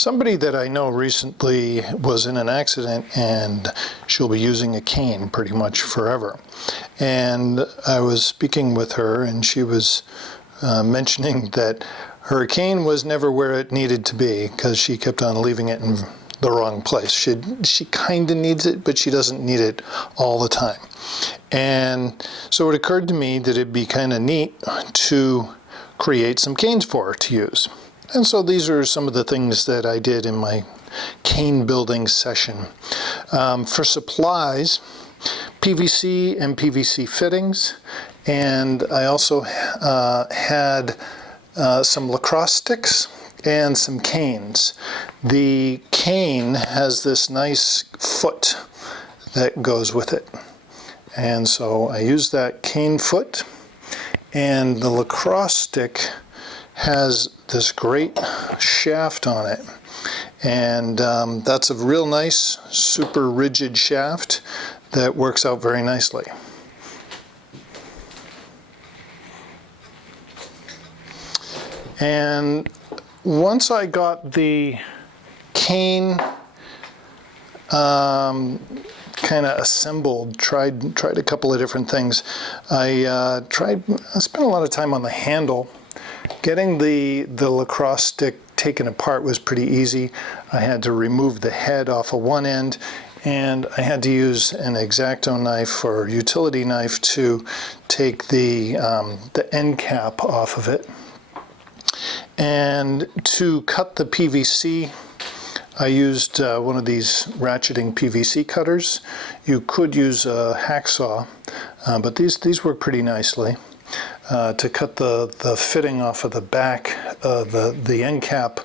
Somebody that I know recently was in an accident and she'll be using a cane pretty much forever. And I was speaking with her and she was mentioning that her cane was never where it needed to be because she kept on leaving it in the wrong place. She kind of needs it, but she doesn't need it all the time. And so it occurred to me that it'd be kind of neat to create some canes for her to use. And so these are some of the things that I did in my cane building session. For supplies, PVC and PVC fittings, and I also had some lacrosse sticks and some canes. The cane has this nice foot that goes with it. And so I used that cane foot, and the lacrosse stick has this great shaft on it. And that's a real nice, super rigid shaft that works out very nicely. And once I got the cane kind of assembled, tried a couple of different things. I spent a lot of time on the handle. Getting the lacrosse stick taken apart was pretty easy. I had to remove the head off of one end, and I had to use an X-Acto knife or utility knife to take the end cap off of it. And to cut the PVC, I used one of these ratcheting PVC cutters. You could use a hacksaw, but these work pretty nicely. To cut the fitting off of the back, the end cap,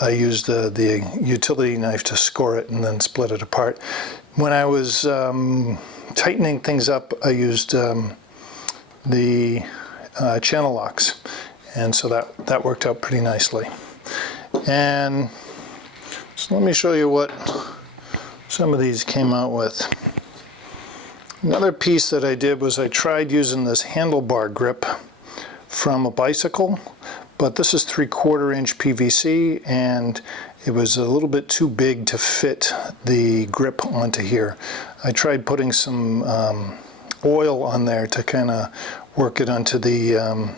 I used the utility knife to score it and then split it apart. When I was tightening things up, I used the channel locks, and so that worked out pretty nicely. And so let me show you what some of these came out with. Another piece that I did was I tried using this handlebar grip from a bicycle, but this is 3/4 inch PVC and it was a little bit too big to fit the grip onto here. I tried putting some oil on there to kind of work it onto the,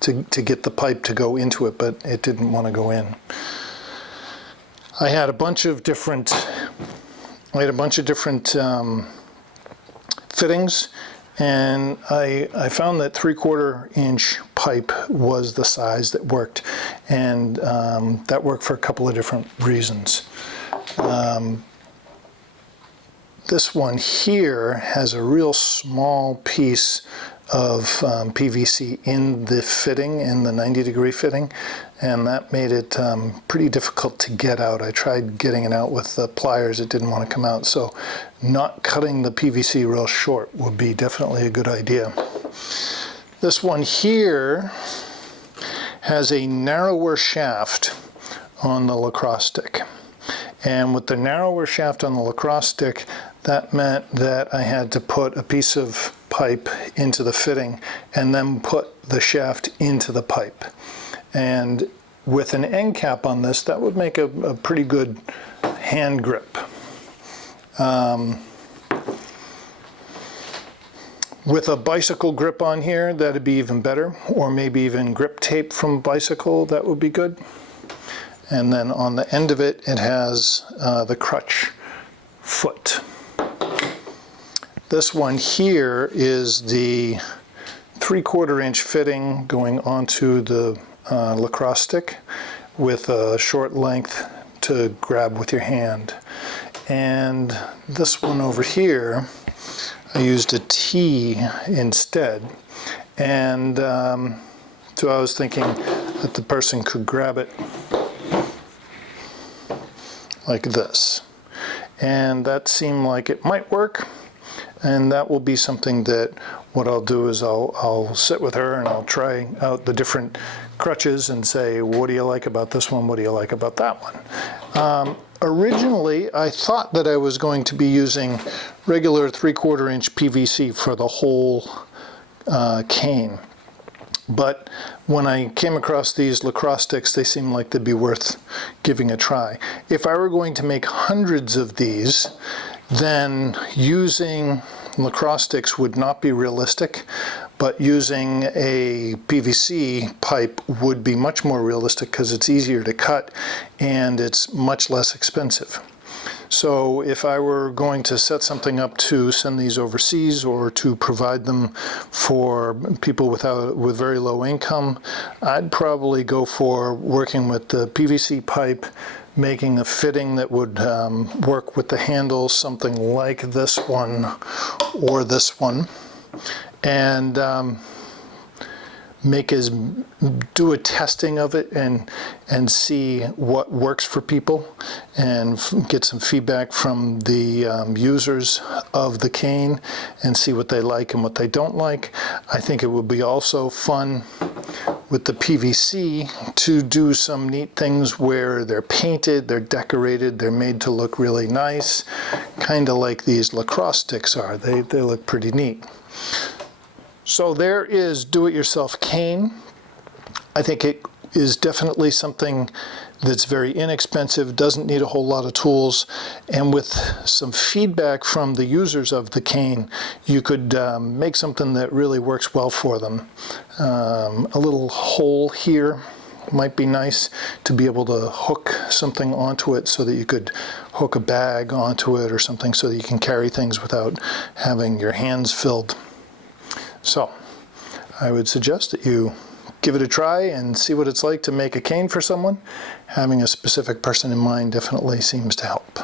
to get the pipe to go into it, but it didn't want to go in. I had a bunch of different, fittings, and I found that 3/4 inch pipe was the size that worked, and that worked for a couple of different reasons. This one here has a real small piece of PVC in the fitting, in the 90-degree fitting, and that made it pretty difficult to get out. I tried getting it out with the pliers, it didn't want to come out, so not cutting the PVC real short would be definitely a good idea. This one here has a narrower shaft on the lacrosse stick, and with the narrower shaft on the lacrosse stick, that meant that I had to put a piece of pipe into the fitting and then put the shaft into the pipe. And with an end cap on this, that would make a pretty good hand grip. With a bicycle grip on here, that'd be even better, or maybe even grip tape from bicycle, that would be good. And then on the end of it, it has the crutch foot. This one here is the 3/4 inch fitting going onto the lacrosse stick with a short length to grab with your hand. And this one over here, I used a T instead. And so I was thinking that the person could grab it like this. And that seemed like it might work. And that will be something that what I'll do is I'll sit with her and I'll try out the different crutches and say, what do you like about this one? What do you like about that one? Originally, I thought that I was going to be using regular 3/4 inch PVC for the whole cane. But when I came across these lacrosse sticks, they seemed like they'd be worth giving a try. If I were going to make hundreds of these, then using lacrosse sticks would not be realistic, but using a PVC pipe would be much more realistic because it's easier to cut and it's much less expensive. So if I were going to set something up to send these overseas or to provide them for people with very low income, I'd probably go for working with the PVC pipe, making a fitting that would work with the handle, something like this one or this one, and do a testing of it and see what works for people and get some feedback from the users of the cane and see what they like and what they don't like. I think it would be also fun with the PVC to do some neat things where they're painted, they're decorated, they're made to look really nice, kind of like these lacrosse sticks are. They look pretty neat. So there is do-it-yourself cane. I think it is definitely something that's very inexpensive, doesn't need a whole lot of tools, and with some feedback from the users of the cane, you could make something that really works well for them. A little hole here might be nice to be able to hook something onto it so that you could hook a bag onto it or something so that you can carry things without having your hands filled. So I would suggest that you give it a try and see what it's like to make a cane for someone. Having a specific person in mind definitely seems to help.